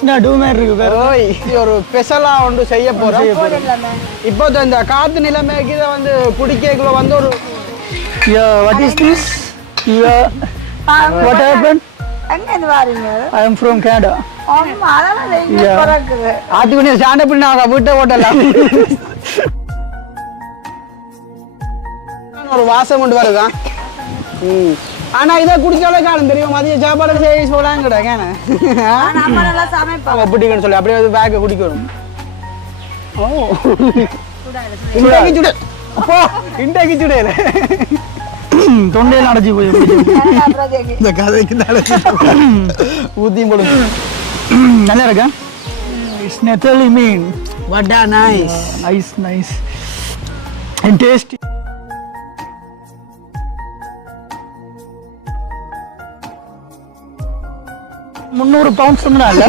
Krishna two மாதிரி இருக்கு பேர். ஓய் இது ஒரு ஸ்பெஷலா ஒன்று செய்ய போறோம். இப்போ இந்த காத்து நிலைமைக்கு இதை வந்து குடிக்கக்குள்ள வந்து ஒரு what is this? What happen? எங்க இருந்து வாரீங்க? ஐ அம் ஃப்ரம் கனடா. ஆமா அதனால இங்க பறக்குது. அது கொஞ்சம் ஸ்டாண்ட் அப் பண்ணா வீட்டை ஓட்டலாம். ஒரு வாசம் கொண்டு வருதா. ஆனா இதை குடிச்சாலே காணும் தெரியும். மதிய சாப்பாடு செய்ய சொல்லலாம் கிடையாது. நம்ம நல்லா சமைப்போம். எப்படின்னு சொல்லி அப்படியே பேக்கை குடிக்கணும். ஓ இன்றைக்கு சுடு. அப்போ இன்றைக்கு சுடையில தொண்டையில் அடைச்சி போய் இந்த கதைக்கு ஊத்தியும் போடுங்க. நல்லா இருக்கா? இட்ஸ் நெத்தலி மீன். What a nice nice nice and tasty. £300 சொன்னால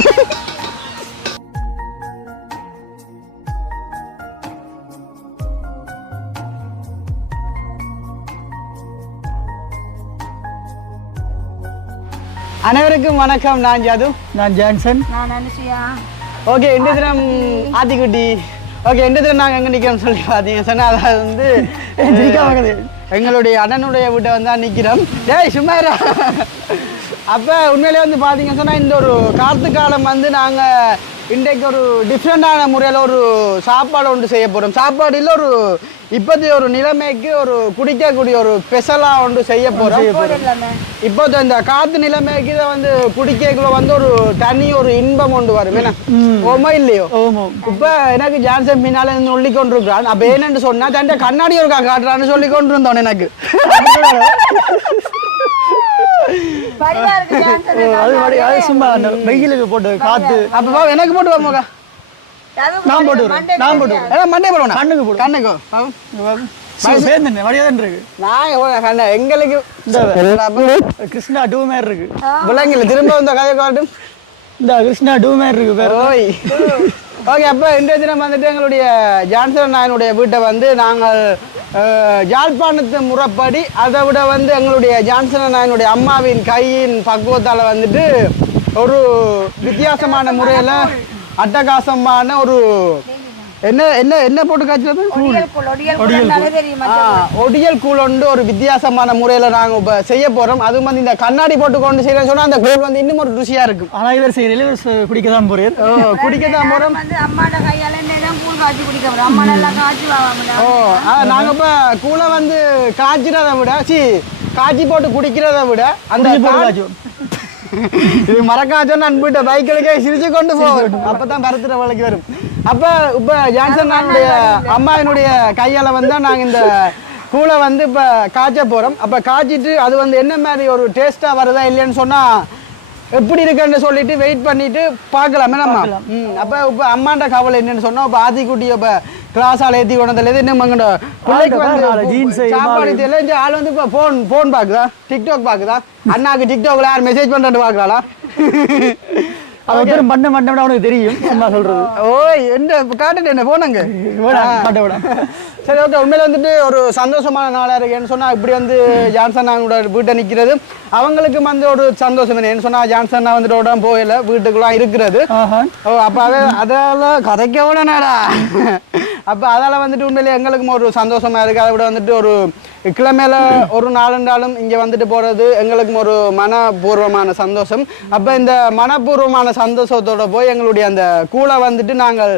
அனைவருக்கும் வணக்கம். நான் ஜாது. நான் ஜான்சன். நான் அனுசியா. ஓகே இந்த தினம் ஆத்திக்குட்டி. ஓகே இந்த தினம் நாங்கள் எங்கே நிற்கிறோம் சொல்லி பார்த்தீங்க சொன்னால் அதாவது வந்து எங்களுடைய அண்ணனுடைய வீட்டை வந்து தான் நிற்கிறோம். டேய் சும்மாரா. அப்போ உண்மையிலே வந்து பார்த்தீங்க சொன்னால் இந்த ஒரு காற்று காலம் வந்து நாங்கள் இன்றைக்கு ஒரு டிஃப்ரெண்டான முறையில் ஒரு சாப்பாடு ஒன்று செய்ய போகிறோம். சாப்பாடு இல்லை ஒரு இப்போது ஒரு நிலைமைக்கு ஒரு குடிக்கக்கூடிய ஒரு ஸ்பெஷலாக ஒன்று செய்ய போகிறோம். இப்போ இந்த காற்று நிலைமைக்கு இதை வந்து குடிக்கக்குள்ள வந்து ஒரு தனி ஒரு இன்பம் கொண்டு வரும். என்ன ஓமோ இல்லையோ? இப்போ எனக்கு ஜான்சன் பின்னால இருந்து உள்ளி கொண்டு இருக்கிறான். அப்போ என்னன்னு சொன்னா தன் கண்ணாடி ஒரு காட்டுறான்னு சொல்லி கொண்டு இருந்தோம் எனக்கு. சும்மா வெயிலுக்கு போட்டு காத்து. அப்போ எனக்கு போட்டு வாங்க. நான் போட்டுறேன். நான் போட்டுறேன். மண்டே போடுவேன். கண்ணுக்கு போடு. கண்ணுக்கு சேர்ந்து மரியாதை இருக்கு. நான் எங்களுக்கு கிருஷ்ணா டூ மாதிரி இருக்கு. விலங்கில் திரும்ப இந்த கதையை காட்டும். இந்த கிருஷ்ணா டூ மாதிரி இருக்கு பேர். ஓய் ஓகே. அப்போ இன்றைய தினம் வந்துட்டு எங்களுடைய ஜான்சன் நாயனுடைய வீட்டை வந்து நாங்கள் யாழ்ப்பாணத்து முறைப்படி அதை விட வந்து எங்களுடைய ஜான்சன் நாயனுடைய அம்மாவின் கையின் பக்குவத்தால் வந்துட்டு ஒரு வித்தியாசமான முறையில் அட்டகாசமான ஒரு என்ன என்ன என்ன போட்டு காய்ச்சது ஒடியல் கூழ் ஒன்று ஒரு வித்தியாசமான முறையில் நாங்கள் இப்போ செய்ய போகிறோம். அது வந்து இந்த கண்ணாடி போட்டு கொண்டு செய்யறேன்னு சொன்னால் அந்த கூழ் வந்து இன்னும் ஒரு ருசியாக இருக்கும். ஆனால் இவர் செய்யறதுல குடிக்க தான் போகிறேன். குடிக்க தான் போகிறோம். நாங்கள் இப்போ கூழை வந்து காய்ச்சிறதை விட காய்ச்சி போட்டு குடிக்கிறத விட அந்த இது மறக்காச்சோன்னு அனுப்பிட்ட பைக்களுக்கே சிரிச்சு கொண்டு போகும். அப்பதான் பரத்துற வேலைக்கு வரும். அப்ப இப்ப ஜான்சன் நானுடைய அம்மாவினுடைய கையால வந்து நாங்க இந்த கூழை வந்து இப்ப காய்ச்ச போறோம். அப்ப காய்ச்சிட்டு அது வந்து என்ன மாதிரி ஒரு டேஸ்டா வருதா இல்லைன்னு சொன்னா எப்படி இருக்குன்னு சொல்லிட்டு வெயிட் பண்ணிட்டு பார்க்கலாமே நம்ம. அப்ப இப்ப அம்மாண்ட கவலை என்னன்னு சொன்னா இப்ப ஆத்திக்குட்டிய இப்ப கிளாஸால ஏற்றி கொண்டதுல இன்னும் மங்கட பிள்ளைக்கு வந்து சாப்பாடு தெரியல. ஆள் வந்து இப்ப போன் பாக்குதா, டிக்டாக் பாக்குதா, அண்ணாக்கு டிக்டாக்ல யார் மெசேஜ் பண்றது பாக்குறாளா? பண்ண மாட்டேன் அவனுக்கு தெரியும் அம்மா சொல்றது. ஓய் என்ன காட்டுட்டு என்ன போனாங்க. சரி ஓகே. உண்மையில வந்துட்டு ஒரு சந்தோஷமான நாளாக இருக்குன்னு சொன்னால் இப்படி வந்து ஜான்சன் அவங்களோட வீட்டை நிற்கிறது அவங்களுக்கு வந்து ஒரு சந்தோஷம். என்னன்னு சொன்னால் ஜான்சன் வந்துட்டு உடம்பு போகல வீட்டுக்குலாம் இருக்கிறது. ஓ அப்போ அதால் கதைக்க விடனாடா. அப்போ அதால் வந்துட்டு உண்மையிலே எங்களுக்கும் ஒரு சந்தோஷமாக இருக்குது. அதை விட வந்துட்டு ஒரு கிழமையில ஒரு நாளுண்டாலும் இங்கே வந்துட்டு போகிறது எங்களுக்கும் ஒரு மனப்பூர்வமான சந்தோஷம். அப்போ இந்த மனப்பூர்வமான சந்தோஷத்தோட போய் எங்களுடைய அந்த கூழை வந்துட்டு நாங்கள்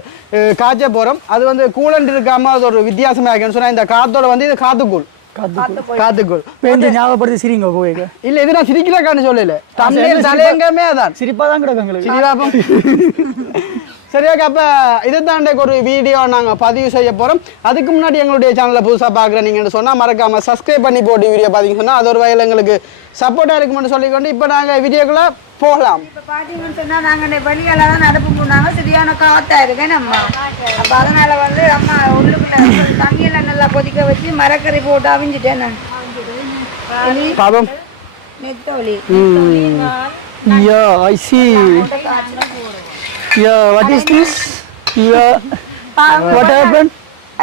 காய்ச்ச போகிறோம். அது வந்து கூழண்டு இருக்காமல் அது ஒரு வித்தியாசமாக இருக்குன்னு சொன்னால் இந்த காத்தோட வந்து இது காத்துக்கூழ். காத்துக்கூழ் ஞாபகப்படுத்தி சிரிங்க போய். இல்லை இது நான் சிரிக்கலக்கான்னு சொல்லல. தமிழ் தலையங்கமே அதான் சிரிப்பாக தான் கிடக்கு. சரி ஓகே. அப்போ இதுதான் ஒரு வீடியோ நாங்கள் பதிவு செய்ய போகிறோம். அதுக்கு முன்னாடி எங்களுடைய சேனலில் புதுசாக பார்க்குறேன் நீங்கள் சொன்னால் மறக்காமல் சப்ஸ்கிரைப் பண்ணி போட்டு வீடியோ பார்த்தீங்கன்னு சொன்னால் அது ஒரு வகையில் எங்களுக்கு சப்போர்ட்டாக இருக்குமென்னு சொல்லிக்கொண்டு இப்போ நாங்கள் வீடியோக்குள்ளே போகலாம். இப்போ பார்த்தீங்கன்னு சொன்னால் நாங்கள் வெளியெல்லாம் தான் நடப்பு போனாங்க. சரியான காற்றா இருக்கேன் நம்ம. அப்போ அதனால் வந்து அம்மா உள்ளுக்குள்ள தண்ணியெல்லாம் நல்லா கொதிக்க வச்சு மரக்கறி போட்டு அவிஞ்சிட்டேன் நான். பாபம் நெத்தோலி. I see. What is this? What happened?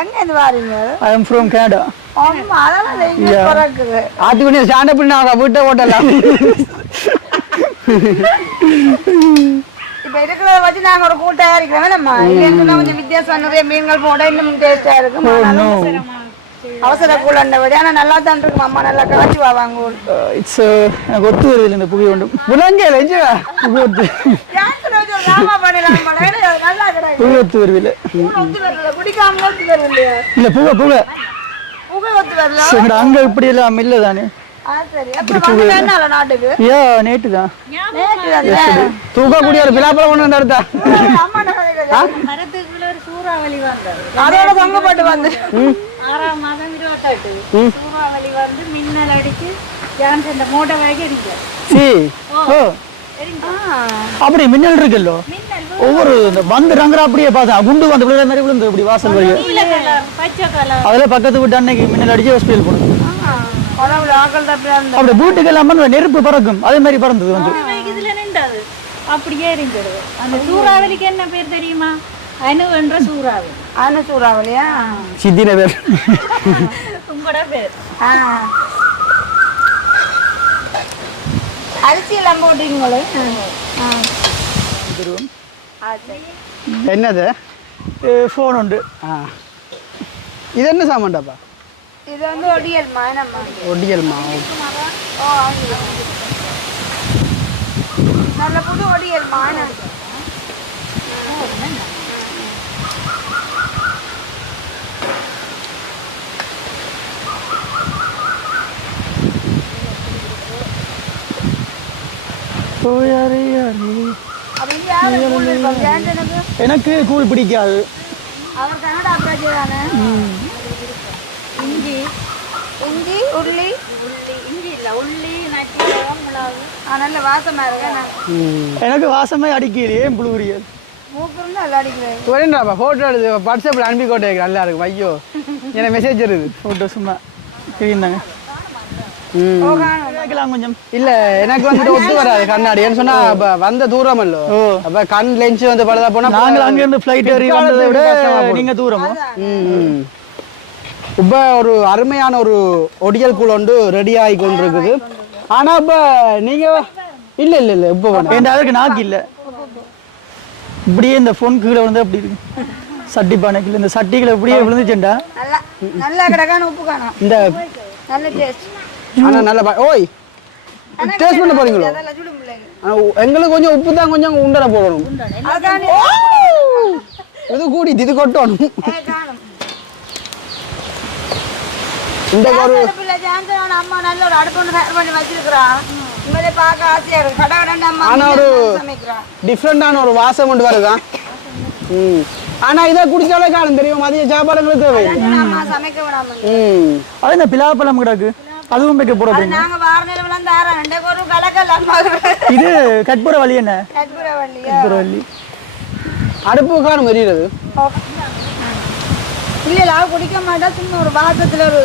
எங்க இருந்து வாரீங்க? I am from Canada. ஆமா அதனால இங்க பறக்குது. அது கொஞ்சம் ஸ்டாண்ட் அப் பண்ணா வீட்டை ஓட்டலாம். இப்ப இருக்கிறத வச்சு நாங்க ஒரு கூழ் தயாரிக்கிறோம் நம்ம இல்லைன்னா கொஞ்சம் வித்தியாசம் நிறைய மீன்கள் போட இன்னும் டேஸ்டா இருக்கும் அவசர கூழ் அண்டபடி ஆனா நல்லா தான் இருக்கும் அம்மா நல்லா காய்ச்சி வாங்க இட்ஸ் எனக்கு ஒத்து வருது இந்த புகை ஒன்றும் முழங்கையில புகை ஒத்து நல்லா கிடையாது புகை ஒத்து வருவில்லை ஒத்து வரல குடிக்காம ஒத்து வரல இல்ல புகை புகை புகை ஒத்து வரல அங்க இப்படி எல்லாம் இல்ல தானே சரி அப்ப என்ன நாட்டுக்கு நேட்டு தான் தூக்கக்கூடிய ஒரு பிலாப்பழம் ஒண்ணு எடுத்தா மரத்துக்குள்ள ஒரு சூறாவளி வந்தது அதோட பங்கப்பட்டு வந்து 6ஆம் மாதம் 28 சூறாவளி வந்து மின்னல் அடிச்சு ஜான்ஸ் இந்த மூட்டை வரைக்கும் எரிஞ்சு அப்படி மின்னல் இருக்குல்லோ ஒவ்வொரு இந்த வந்து ரங்கரா அப்படியே பார்த்தா குண்டு வந்து விழுற மாதிரி விழுந்து இப்படி வாசல் வழி பச்சை கலர் அதுல பக்கத்து வீட்டு அன்னைக்கு மின்னல் அடிச்சு ஹாஸ்பிட்டல் போனது அப்படி வீட்டுக்கு எல்லாம் நெருப்பு பறக்கும் அதே மாதிரி பறந்தது வந்து இதுல நின்றாது அப்படியே எரிஞ்சிடுது அந்த சூறாவளிக்கு என்ன பேர் தெரியுமா அணு என்ற சூறாவளி அணு சூறாவளியா சித்தின பேர் உங்களோட பேர் அரிசி எல்லாம் போட்டீங்களே என்னது போன் உண்டு இது என்ன சாமான்டாப்பா இது வந்து ஒடியல் மானம்மா ஒடியல் மா நல்ல புது ஒடியல் மானம் எனக்கு கூழ் பிடிக்காது அவர் கனடா அப்ராஜ் தானே இஞ்சி இஞ்சி உள்ளி இஞ்சி இல்ல உள்ளி நட்டியம் மிளகு நல்ல வாசமா இருக்கு எனக்கு வாசமே அடிக்கலையே புழுகுறியல் மூக்கு இருந்து நல்லா அடிக்கிறேன் வரேன்டாப்பா போட்டோ எடுத்து வாட்ஸ்அப்பில் அனுப்பி கோட்டை நல்லா இருக்கும் ஐயோ எனக்கு மெசேஜ் இருக்குது ஃபோட்டோ சும்மா இருந்தாங்க கொஞ்சம் இல்ல எனக்கு வந்துட்டு ஒத்து வராது கண்ணாடி ஏன்னு சொன்னா வந்த தூரம் இல்லோ அப்ப கண் லென்ஸ் வந்து பழுதா போனா நாங்கள் அங்க இருந்து ஃபிளைட் ஏறி வந்ததை விட நீங்க தூரமோ இப்ப ஒரு அருமையான ஒரு ஒடியல் கூழ் ஒன்று ரெடி ஆகி கொண்டு இருக்குது ஆனா இப்ப நீங்க இல்ல இல்ல இல்ல இப்ப வேண்டாம் அதுக்கு நாக்கு இல்ல இப்படியே இந்த போன் கீழே விழுந்தா அப்படி இருக்கு சட்டி பானைக்குள்ள இந்த சட்டிகளை இப்படியே விழுந்துச்சுண்டா நல்லா கிடக்கான உப்பு காணும் இந்த நல்ல டேஸ்ட் ஆனா நல்ல ஓய் டேஸ்ட் பண்ண போறீங்களோ எங்களுக்கு கொஞ்சம் உப்பு தான் கொஞ்சம் உண்டரை போடணும் இது கூடி இது கொட்டணும் இந்த ஒரு அம்மா நல்ல ஒரு அடுப்பு பண்ணி வச்சிருக்கிறான் உங்களே பார்க்க ஆசையா இருக்கு கடை அம்மா ஆனா ஒரு சமைக்கிறான் டிஃப்ரெண்டான ஒரு வாசம் கொண்டு வருதான் ஆனா இதை குடிச்சாலே காலம் தெரியும் மதிய சாப்பாடுங்களுக்கு தேவை அம்மா சமைக்க விடாம அது இந்த பிலாப்பழம் கிடக்கு அதுவும் வைக்க போறோம் நாங்க வாரநிலை விளந்து ஆறா ரெண்டே ஒரு கலக்கல் அம்மா இது கட்புற வழி என்ன கட்புற வள்ளியா கட்புற வழி அடுப்பு காணும் எரியுறது இல்ல அவ குடிக்க மாட்டா சும்மா ஒரு வாசத்துல ஒரு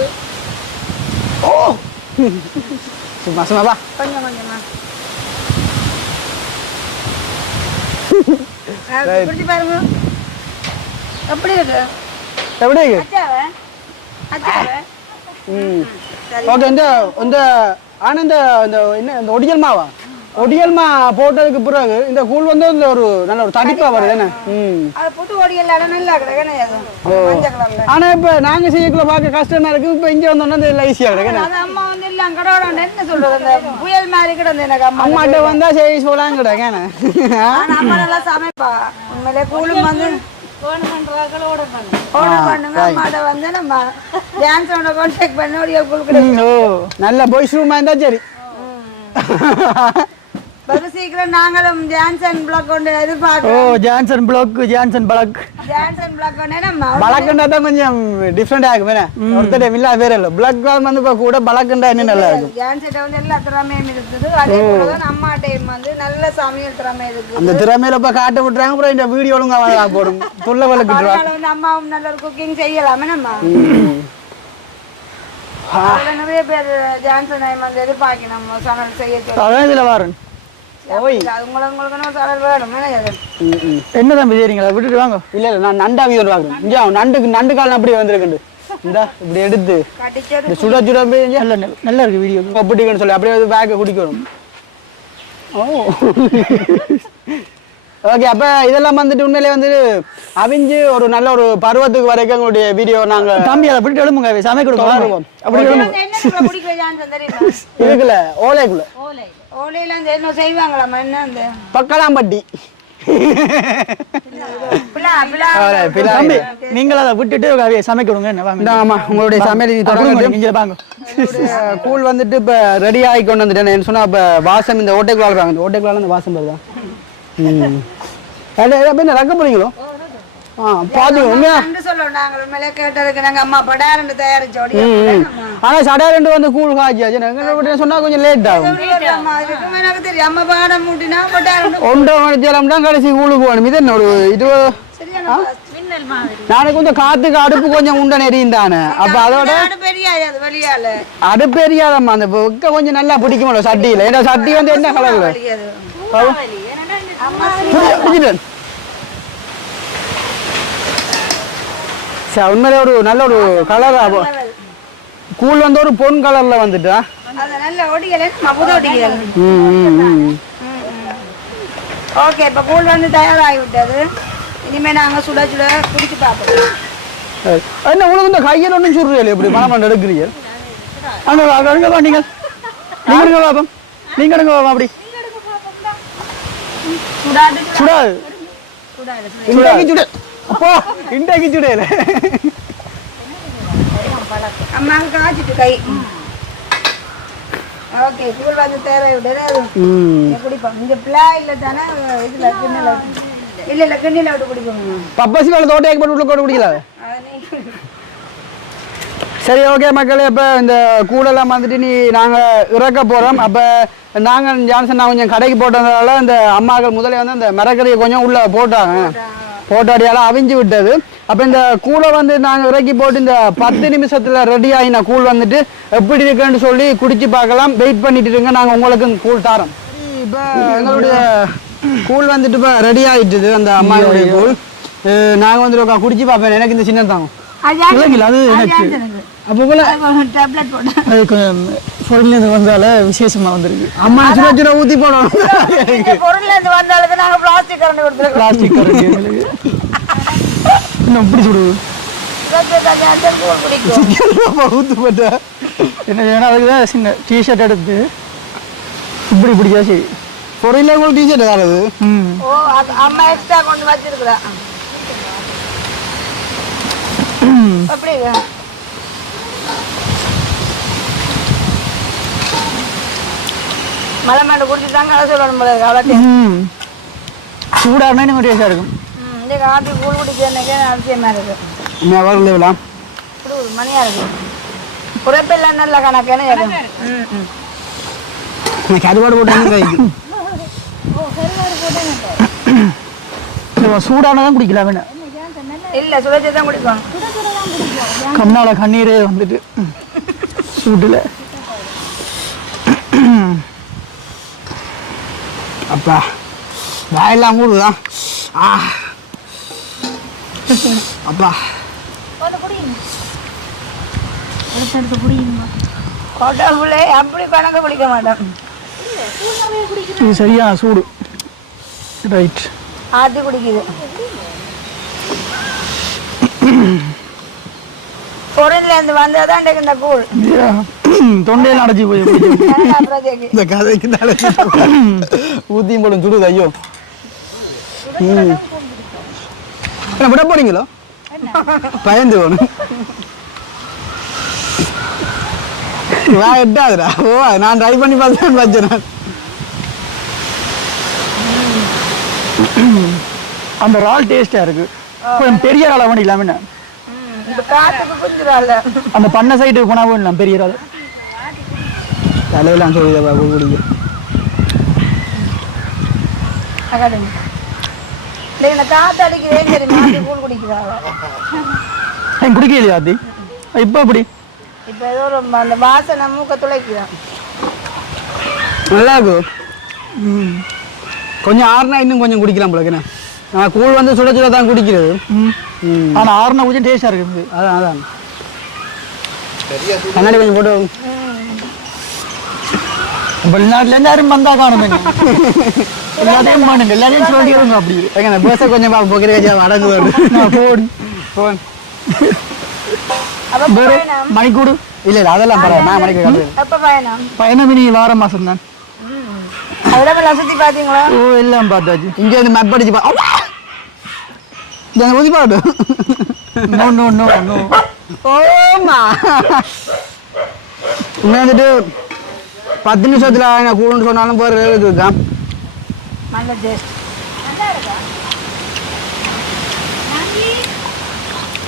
ஓ சும்மா சும்மா கொஞ்சம் கொஞ்சமா குடிச்சு பாருங்க எப்படி இருக்கு எப்படி இருக்கு அச்சாவே அச்சாவே ஓகே இந்த ஆனா இந்த என்ன இந்த ஒடியல் மாவா ஒடியல் மா போட்டதுக்கு பிறகு இந்த கூழ் வந்து இந்த ஒரு நல்ல ஒரு தடிப்பா வருது என்ன அது புது ஒடியல் நல்லா கிடக்கு மஞ்சள் கலர்ல ஆனா இப்ப நாங்க செய்யக்குள்ள பார்க்க கஷ்டமா இருக்கு இப்ப இங்க வந்தோம்னா இது ஈஸியா கிடக்கு அது அம்மா வந்து இல்ல கடவுட என்ன சொல்றது அந்த புயல் மாதிரி கிடந்து எனக்கு அம்மா அம்மாட்ட வந்தா சரி சொல்லலாம் கிடக்கு ஆனா அம்மா நல்லா சமைப்பா உண்மையிலே கூழும் வந்து ஆர்டர் பண்ணுங்க அம்மாட்ட வந்து நம்ம டான்ஸோட கான்டாக்ட் பண்ணி ஒடியல் கூழ் கிடைக்கும் நல்ல பாய்ஸ் ரூமா இருந்தா சரி வெகு சீக்கிரம் நாங்களும் ஜான்சன் பிளாக் கொண்டு எதிர்பார்க்கிறோம் ஓ ஜான்சன் பிளாக் ஜான்சன் பலக் ஜான்சன் பிளாக் கொண்டு நம்ம பலக்கண்டா தான் கொஞ்சம் டிஃப்ரெண்டா இருக்கும் என்ன ஒருத்தர் இல்ல வேற இல்ல பிளாக் வந்து இப்ப கூட பலக்கண்டா என்ன நல்லா இருக்கும் ஜான்சன் வந்து எல்லா திறமையும் இருக்குது அதே போலதான் அம்மா டைம் வந்து நல்ல சமையல் திறமை இருக்கு அந்த திறமையில இப்ப காட்ட விட்டுறாங்க அப்புறம் இந்த வீடியோ ஒழுங்கா போடும் புள்ள வளர்க்குறா வந்து அம்மாவும் நல்ல ஒரு குக்கிங் செய்யலாமே நம்ம நிறைய பேர் ஜான்சன் வந்து எதிர்பார்க்க நம்ம சமையல் செய்ய அதான் இதுல வாரன் என்ன தம்பி செய்றீங்களா விட்டுட்டு வாங்க இல்ல இல்ல நான் நண்டா வீடு வாங்குறேன் இங்க நண்டு காலம் அப்படியே வந்திருக்கு இந்தா இப்படி எடுத்து இந்த சுட சுட நல்லா இருக்கு வீடியோ பிடிக்குன்னு சொல்லி அப்படியே பேக்கை குடிக்கணும் ஓ ஓகே அப்ப இதெல்லாம் வந்துட்டு உண்மையிலே வந்து அவிஞ்சு ஒரு நல்ல ஒரு பருவத்துக்கு வரைக்கும் உங்களுடைய வீடியோ நாங்க தம்பி அதை விட்டு எழுமுங்க சமைக்க கொடுப்போம் அப்படி இருக்குல்ல ஓலைக்குள்ள ஓலையில அந்த என்ன செய்வாங்களாம் என்ன அந்த பக்கலாம்பட்டி தம்பி நீங்கள் அதை விட்டுட்டு சமைக்க கொடுங்க என்ன வாங்க ஆமா உங்களுடைய சமையல் தொடங்க இங்க வாங்க கூழ் வந்துட்டு இப்ப ரெடி ஆகி கொண்டு வந்துட்டேன் சொன்னா இப்ப வாசம் இந்த ஓட்டைக்குள்ள இருக்காங்க இந்த ஓட்டைக்குள்ள அந்த வாசம் வருதா என்ன ரக்க போறீங்களோ பாத்தீங்க உண்மையா ஆனா சடா ரெண்டு வந்து கூழ் காய்ச்சி சொன்னா கொஞ்சம் லேட் ஆகும் 1:30 மணி தான் கடைசி கூழுக்கு வேணும் இது என்ன ஒரு 20 நாளைக்கு கொஞ்சம் காத்துக்கு அடுப்பு கொஞ்சம் உண்ட நெறிந்தானே அப்ப அதோட அடுப்பு எரியாதம்மா அந்த கொஞ்சம் நல்லா பிடிக்குமோ சட்டியில ஏன்னா சட்டி வந்து என்ன கலர்ல உண்மையிலே ஒரு நல்ல ஒரு கலர் கூழ் வந்து ஒரு பொன் கலர்ல வந்துட்டா ஓகே இப்ப கூழ் வந்து தயாராகி விட்டது இனிமே நாங்க சுட சுட குடிச்சு பார்ப்போம் என்ன உங்களுக்கு இந்த கையில் ஒன்றும் சுடுறீங்க எப்படி மனம் எடுக்கிறீங்க அங்க நீங்க நீங்க பாப்போம் நீங்க எடுங்க பாப்போம் அப்படி சுடாது இன்றைக்கு சுடு அப்போ இன்றைக்கு சுடையில அம்மாங்க காய்ச்சிட்டு கை ஓகே கூழ் வந்து தயாராகி விட்டது குடிப்போம் இந்த பிள்ளை இல்லை தானே இதுல கிண்ணில இல்ல கிண்ணில விட்டு குடிப்போம் பப்பாசி மேல தோட்டையாக்கி போட்டு உள்ள கூட குடிக்கல சரி ஓகே மக்களே இப்போ இந்த கூடெல்லாம் வந்துட்டு நாங்க இறக்க போறோம் அப்ப நாங்க ஜான்சன் நான் கொஞ்சம் கடைக்கு போட்டதுனால இந்த அம்மாக்கள் முதலே வந்து அந்த மரக்கறியை கொஞ்சம் உள்ள போட்டாங்க போட்டாடியால அவிஞ்சு விட்டது அப்ப இந்த கூழை வந்து நாங்க இறக்கி போட்டு இந்த 10 நிமிஷத்துல ரெடி ஆகின கூழ் வந்துட்டு எப்படி இருக்குன்னு சொல்லி குடிச்சு பார்க்கலாம் வெயிட் பண்ணிட்டு இருங்க நாங்க உங்களுக்கு கூழ் தாரோம் இப்ப எங்களுடைய கூழ் வந்துட்டு இப்ப ரெடி ஆயிட்டுது அந்த அம்மாவுடைய கூழ் நாங்க வந்து குடிச்சு பார்ப்பேன் எனக்கு இந்த சின்ன தாங்க அது பொருள் வந்தால விசேஷமா வந்திருக்கு அம்மா சுட சுட ஊத்தி போனோம் பொருள் வந்தாலும் நாங்க பிளாஸ்டிக் கரண்ட் கொடுத்துருக்கோம் பிளாஸ்டிக் கரண்ட் இப்படி சுடு ஊத்து போட்ட என்ன ஏன்னா அதுக்குதான் சின்ன டிஷர்ட் எடுத்து இப்படி பிடிச்சா சரி பொருள் கூட டிஷர்ட் வேறது ஓ அம்மா எக்ஸ்ட்ரா கொண்டு வச்சிருக்கிறா அப்படி மலை மேல குடிச்சுட்டாங்க அதை சொல்லணும் போல இருக்கு அவ்வளோ சூடாருனா இன்னும் டேஸ்டாக இருக்கும் இந்த காப்பி கூழ் குடிச்சேன்னே அவசியமா இருக்கு வரலாம் இப்படி ஒரு மணியா இருக்கு குறைப்பெல்லாம் நல்ல கணக்கான கருவாடு போட்டு சூடானதான் குடிக்கலாம் வேணும் இல்ல சுழற்சி தான் குடிப்போம் கண்ணால கண்ணீரே வந்துட்டு சூடுல அப்பா வாயெல்லாம் கூடுதான் அப்பா கொட்டை அப்படி கணக்கு குடிக்க மாட்டோம் இது சரியா சூடு ரைட் ஆத்தி குடிக்குது பொருள்ல இருந்து வந்ததான் இந்த கூழ் தொண்டையில அடைச்சி போய் இந்த கதைக்கு ஊத்தியும் போடும் சுடுது ஐயோ என்ன விட போறீங்களோ பயந்து போகணும் எட்டாதுடா ஓ நான் ட்ரை பண்ணி பார்த்தேன் வச்சேன் அந்த இறால் டேஸ்டா இருக்கு கொஞ்சம் பெரிய இறால் வேணும் இல்லாம அந்த பண்ண சைடு போனா வேணும் பெரிய இறால் தலையெல்லாம் சொல்லுதா குடிக்க காத்தடிக்கிறேன் தெரியுமா கூழ் குடிக்கிறாங்க குடிக்கலையா அது இப்ப எப்படி இப்ப ஏதோ ரொம்ப அந்த வாசனை மூக்க துளைக்குதான் நல்லா இருக்கும் கொஞ்சம் ஆறுனா இன்னும் கொஞ்சம் குடிக்கலாம் போல நான் கூழ் வந்து சுட சுட தான் குடிக்கிறது ஆனா ஆறுனா கொஞ்சம் டேஸ்டா இருக்கு அதான் அதான் கண்ணாடி கொஞ்சம் போட்டு வெளிநாட்டுல இருந்து யாரும் வந்தா காணுமே எல்லாத்தையும் பண்ணுங்க எல்லாரையும் சொல்லிடுங்க அப்படி எங்க நான் பேச கொஞ்சம் போக்கிறேன் அடங்கு போன் போன் அப்ப வேற பயணம் மணிக்கூடு இல்ல இல்ல அதெல்லாம் பரவாயில்ல நான் மணிக்கு காட்டுறேன் எப்ப பயணம் பயணம் இனி வார மாசம் தான் அதெல்லாம் சுத்தி பாத்தீங்களா ஓ எல்லாம் பார்த்தாச்சு இங்க வந்து மேப் அடிச்சு ஊதி பாடு நோ நோ நோ நோ ஓமா இன்னும் வந்துட்டு 10 நிமிஷத்துல நான் கூடுன்னு சொன்னாலும் போற இருக்கான் நல்ல டேஸ்ட்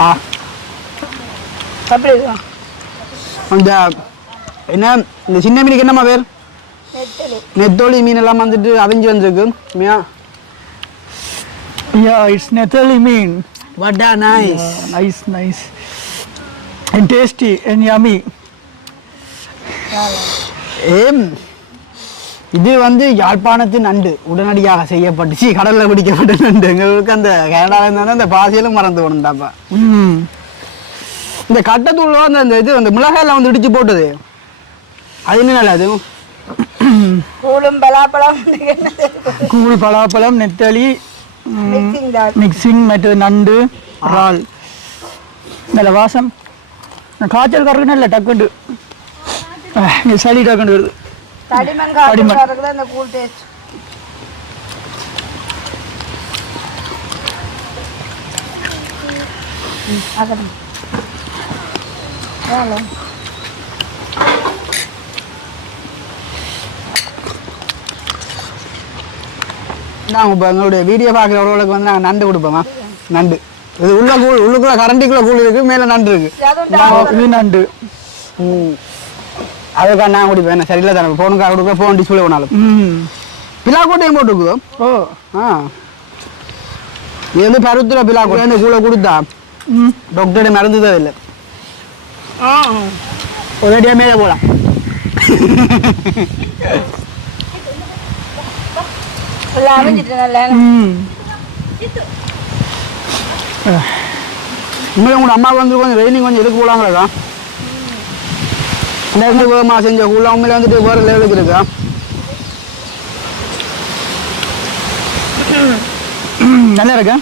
ஆ அப்படி இருக்கும் அந்த என்ன இந்த சின்ன மீனுக்கு என்னம்மா பேர் நெத்தலி நெத்தோலி மீன் எல்லாம் வந்துட்டு அவிஞ்சு வந்திருக்கு மியா yeah it's nethali mean what a nice nice and tasty and yummy ஏம் இது வந்து யாழ்ப்பாணத்து நண்டு உடனடியாக செய்யப்பட்டுச்சு கடல்ல பிடிக்கப்பட்ட நண்டு எங்களுக்கு அந்த கேரளால இருந்தாலும் அந்த பாசியிலும் மறந்து போனதாப்பா இந்த கட்டத்தூள் அந்த அந்த இது அந்த மிளகாயெல்லாம் வந்து இடிச்சு போட்டது அது என்ன நல்லா அது கூழும் பலாப்பழம் கூழ் பலாப்பழம் நெத்தலி மிக்சிங் தான் மிக்சிங் மற்றது நண்டு இறால் நல்ல வாசம் காய்ச்சல் கறக்குன்னு இல்லை டக்குண்டு சளி டக்குண்டு வருது தடிமன் காட்டுறதுக்கு அந்த கூழ் டேஸ்ட் அதான் நாங்கள் இப்போ எங்களுடைய வீடியோ பார்க்குறவர்களுக்கு வந்து நாங்கள் நண்டு கொடுப்போமா நண்டு இது உள்ளுக்குள்ள கரண்டிக்குள்ள கூழ் இருக்கு மேலே நண்டு இருக்கு இது நண்டு அதுக்காக நான் குடிப்பேன் என்ன சரியில்லை தானே ஃபோனுக்காக கொடுப்பேன் ஃபோன் டிஸ்பிளே பண்ணாலும் பிலாக்கோட்டையும் போட்டுக்குதோ ஓ ஆ இது வந்து பருத்துல பிலாக்கோட்டை இந்த கூழை கொடுத்தா டாக்டர்கிட்ட மருந்து தான் இல்லை ஒரேடியாக மேலே போகலாம் உண்மையில உங்களோட அம்மாவுக்கு வந்து கொஞ்சம் ரெய்னிங் கொஞ்சம் எதுக்கு போகலாங்களா இந்த வேகமா செஞ்ச கூழ் உண்மையில வந்துட்டு வேற லெவலுக்கு இருக்கா நல்லா இருக்கா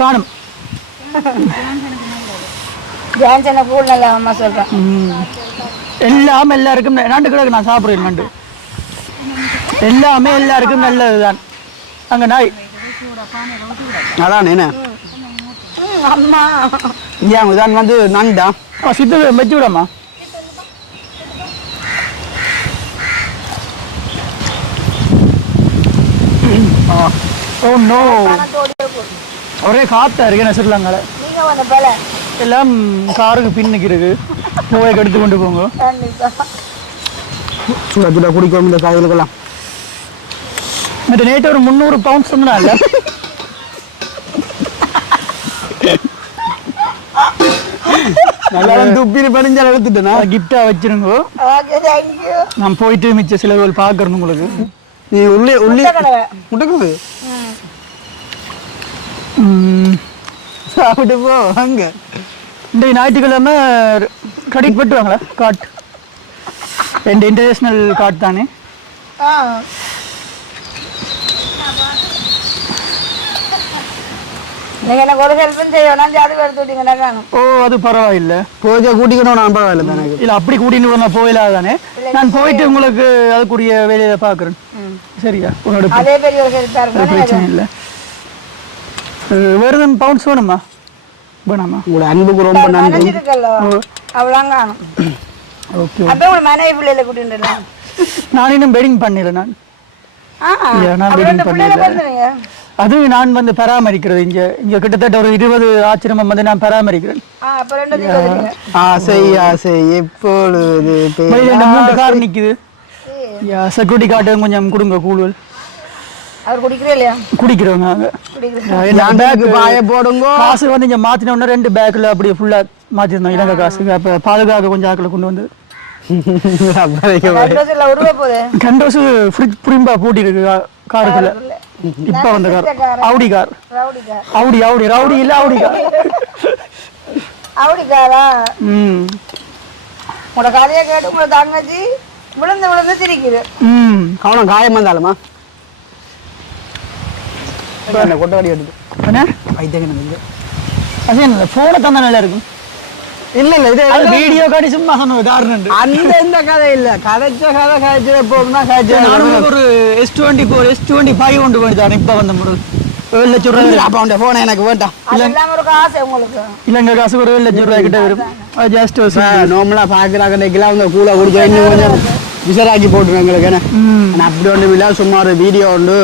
காணும் ஜான்சன கூழ் நல்லா அம்மா சொல்றேன் எல்லாமே எல்லாருக்கும் நண்டு கிடக்கு நான் சாப்பிட்றேன் நண்டு எல்லாமே எல்லாருக்கும் நல்லதுதான் அங்க நாய் அதான் என்ன அம்மா ஏன் இதான் வந்து நண்டா சித்து வச்சு விடாமா ஓ நோ ஒரே காத்தா இருக்கு என்ன ஸ்ரீலங்கால நீங்க வந்த பல எல்லாம் காருக்கு பின்னுக்கு இருக்கு போய் எடுத்து கொண்டு போங்க சுட சுட குடிக்கும் இந்த காய்களுக்கெல்லாம் மற்ற நேற்று ஒரு 300 பவுண்ட்ஸ் வந்து இல்லை நல்லா துப்பிரி படிஞ்சால் எடுத்துட்டேனா கிஃப்டா வச்சிருங்க நான் போயிட்டு மிச்ச சிலவுகள் பார்க்கறேன் உங்களுக்கு நீ உள்ளே முட்டைக்குது சாப்பிட்டு போ அங்க இந்த ஞாயிற்றுக்கிழமை கடைக்கு போட்டு வாங்களா காட் என் இன்டர்நேஷ்னல் காட் தானே நீங்க எனக்கு ஒரு ஹெல்ப்பும் செய்யணும் ஜாதி எடுத்து விட்டீங்கன்னா காணும் ஓ அது பரவாயில்ல போய் கூட்டிக்கணும் நான் பரவாயில்ல தானே இல்ல அப்படி கூட்டின்னு நான் போயிடாத தானே நான் போயிட்டு உங்களுக்கு அதுக்குரிய வேலையை பார்க்குறேன் சரியா உன்னோட அதே பெரிய ஒரு ஹெல்ப்பா இருக்கும் பிரச்சனை இல்லை வேறு எதுவும் பவுண்ட்ஸ் வேணுமா வேணாமா உங்களோட அன்புக்கு ரொம்ப நன்றி மனசு இருக்கല്ലോ அவ்வளோ காணும் ஓகே அப்போ உங்களை மனைவி பிள்ளைகளை கூட்டிட்டு நான் இன்னும் வெட்டிங் பண்ணல நான் நான் வெட்டிங் பண்ணல அது நான் வந்து பராமரிக்கிறது இங்க கிட்டத்தட்ட ஒரு 20 ஆச்சிரமம் வந்து நான் பராமரிக்கிறேன் ஆசை ஆசை எப்பொழுது வெளியில இந்த 3 கார் நிக்குது செக்யூரிட்டி கார்டு கொஞ்சம் கொடுங்க கூடுதல் அவர் குடிக்கிறே இல்லையா குடிக்கிறவங்க பேக் பாய போடுங்க காசு வந்து இங்க மாத்தின உடனே 2 பேக்ல அப்படியே ஃபுல்லா மாத்திருந்தோம் இலங்கை காசுக்கு அப்ப பாதுகாக்க கொஞ்சம் ஆக்களை கொண்டு வந்து கண்டோஸ் ஃப்ரிட்ஜ் புரிம்பா பூட்டி இருக்கு காருக்குள்ள இப்ப வந்த கார் ஆடி கார் ஆடி ரவுடி இல்ல ஆடி கார் ஆடி காரா உங்களோட கதையை கேட்டு உங்களை தங்கச்சி விழுந்து விழுந்து திரிக்குது. கவனம் காயம் வந்தாலுமா கொட்டவாடி எடுத்து என்ன வைத்தியங்க அது என்ன போனை தந்தா நல்லா இருக்கும். இல்ல இல்ல இது வீடியோ காட்டி சும்மா சொன்ன காரணம் அந்த இந்த கதை இல்ல கதைச்ச கதை கதைச்சு போகும்னா நானும் ஒரு S24 S25 கொண்டு போயிட்டான் இப்ப வந்த முறை 7 லட்சம் ரூபாய். அப்ப அவன் போன எனக்கு வேண்டாம் அதெல்லாம் ஒரு காசு உங்களுக்கு. இல்லைங்க காசு ஒரு 7 லட்சம் ரூபாய் கிட்ட வரும். ஜஸ்ட் நார்மலா பாக்குறாங்க இன்னைக்கெல்லாம் வந்து கூட குடிச்சா இன்னும் கொஞ்சம் விசராக்கி போட்டுருவாங்க எங்களுக்கு என்ன அப்படி ஒன்று இல்லை சும்மா ஒரு வீடியோ ஒன்று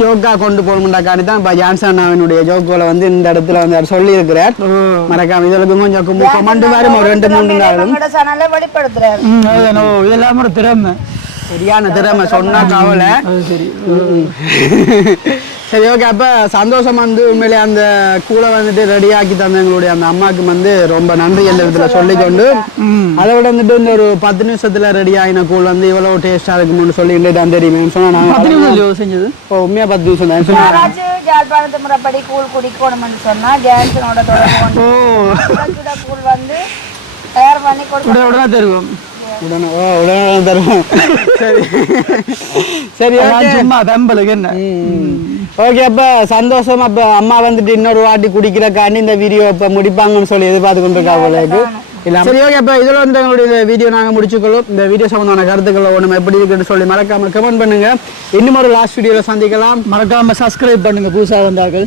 யோகா கொண்டு போகணும்டாக்காண்டி தான் இப்போ ஜான்சன் அவனுடைய ஜோக்குகளை வந்து இந்த இடத்துல வந்து அவர் சொல்லி இருக்கிறார். மறக்காம இதற்கு கொஞ்சம் கமெண்ட் வரும் ஒரு 2-3 நாளும் வெளிப்படுத்துறாரு. இதெல்லாம் ஒரு திறமை சரியான திறமை சொன்னா கவலை. சரி சரி ஓகே அப்போ சந்தோஷம் வந்து உண்மையிலே அந்த கூலை வந்துட்டு ரெடியாக்கி தந்த எங்களுடைய அந்த அம்மாவுக்கு வந்து ரொம்ப நன்றி என்ற விதத்தில் சொல்லிக்கொண்டு அதை விட வந்துட்டு இந்த ஒரு 10 நிமிஷத்துல ரெடி ஆகின கூழ் வந்து இவ்வளவு டேஸ்டா இருக்கும்னு சொல்லிட்டு தான் தெரியுமே சொன்னா 10 நிமிஷம் செஞ்சது. உண்மையா 10 நிமிஷம் தான் சொன்னா ஜாழ்ப்பாணத்து முறைப்படி கூழ் குடிக்கணும்னு சொன்னா ஜான்சனோட தொடர்பு கூழ் வந்து தயார் பண்ணி உடனே தருவோம். உடனே தருவோம். சரி சரி சும்மா தம்பலுக்கு என்ன ஓகே அப்ப சந்தோஷம். அப்ப அம்மா வந்துட்டு இன்னொரு வாட்டி குடிக்கிறக்காண்டி இந்த வீடியோ இப்ப முடிப்பாங்கன்னு சொல்லி எதிர்பார்த்து கொண்டிருக்காங்க. சரி ஓகே அப்ப இதுல வந்து எங்களுடைய வீடியோ நாங்க முடிச்சுக்கொள்ளும். இந்த வீடியோ சம்பந்தமான கருத்துக்களை ஒண்ணு எப்படி இருக்குன்னு சொல்லி மறக்காம கமெண்ட் பண்ணுங்க. இன்னும் ஒரு லாஸ்ட் வீடியோல சந்திக்கலாம். மறக்காம சப்ஸ்கிரைப் பண்ணுங்க புதுசா வந்தார்கள்.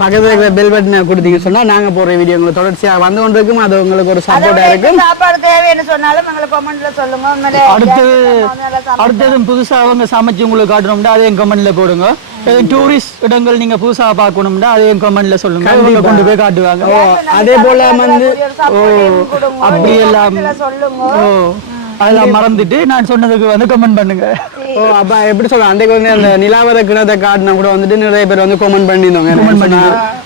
பக்கத்துல இருக்கிற பெல் பட்டனை கொடுத்தீங்க சொன்னா நாங்க போற வீடியோ உங்களுக்கு தொடர்ச்சியா வந்து கொண்டிருக்கும். அது உங்களுக்கு ஒரு சப்போர்ட்டா இருக்கும். சாப்பாடு தேவைன்னு சொன்னாலும் எங்களுக்கு கமெண்ட்ல சொல்லுங்க. அடுத்ததும் புதுசா அவங்க சமைச்சு உங்களுக்கு காட்டணும்னா அதையும் கமெண்ட்ல போடுங்க. டூரிஸ்ட் இடங்கள் நீங்க புதுசா பார்க்கணும்னா அதையும் கமெண்ட்ல சொல்லுங்க. கொண்டு போய் காட்டுவாங்க. அதே போல வந்து அப்படி எல்லாம் அதெல்லாம் மறந்துட்டு நான் சொன்னதுக்கு வந்து கமெண்ட் பண்ணுங்க. அப்ப எப்படி சொல்ல அன்றைக்கு வந்து அந்த நிலாவர கிணத்தை காட்டினா கூட வந்துட்டு நிறைய பேர் வந்து கமெண்ட் பண்ணிருந்தோங்க.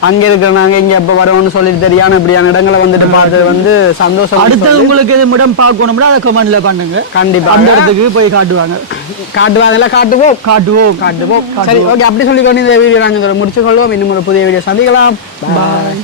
அங்க இருக்கிற நாங்க இங்க எப்ப வரோம்னு சொல்லிட்டு தெரியாம இப்படியான இடங்களை வந்துட்டு பார்த்தது வந்து சந்தோஷம். அடுத்தது உங்களுக்கு எது இடம் பார்க்கணும்னா அதை கமெண்ட்ல பண்ணுங்க. கண்டிப்பா அந்த இடத்துக்கு போய் காட்டுவாங்க. காட்டுவோம். சரி ஓகே அப்படி சொல்லி கொண்டு இந்த வீடியோ நாங்க முடிச்சுக்கொள்வோம். இன்னும் ஒரு புதிய வீடியோ சந்திக்கலாம். பாய்.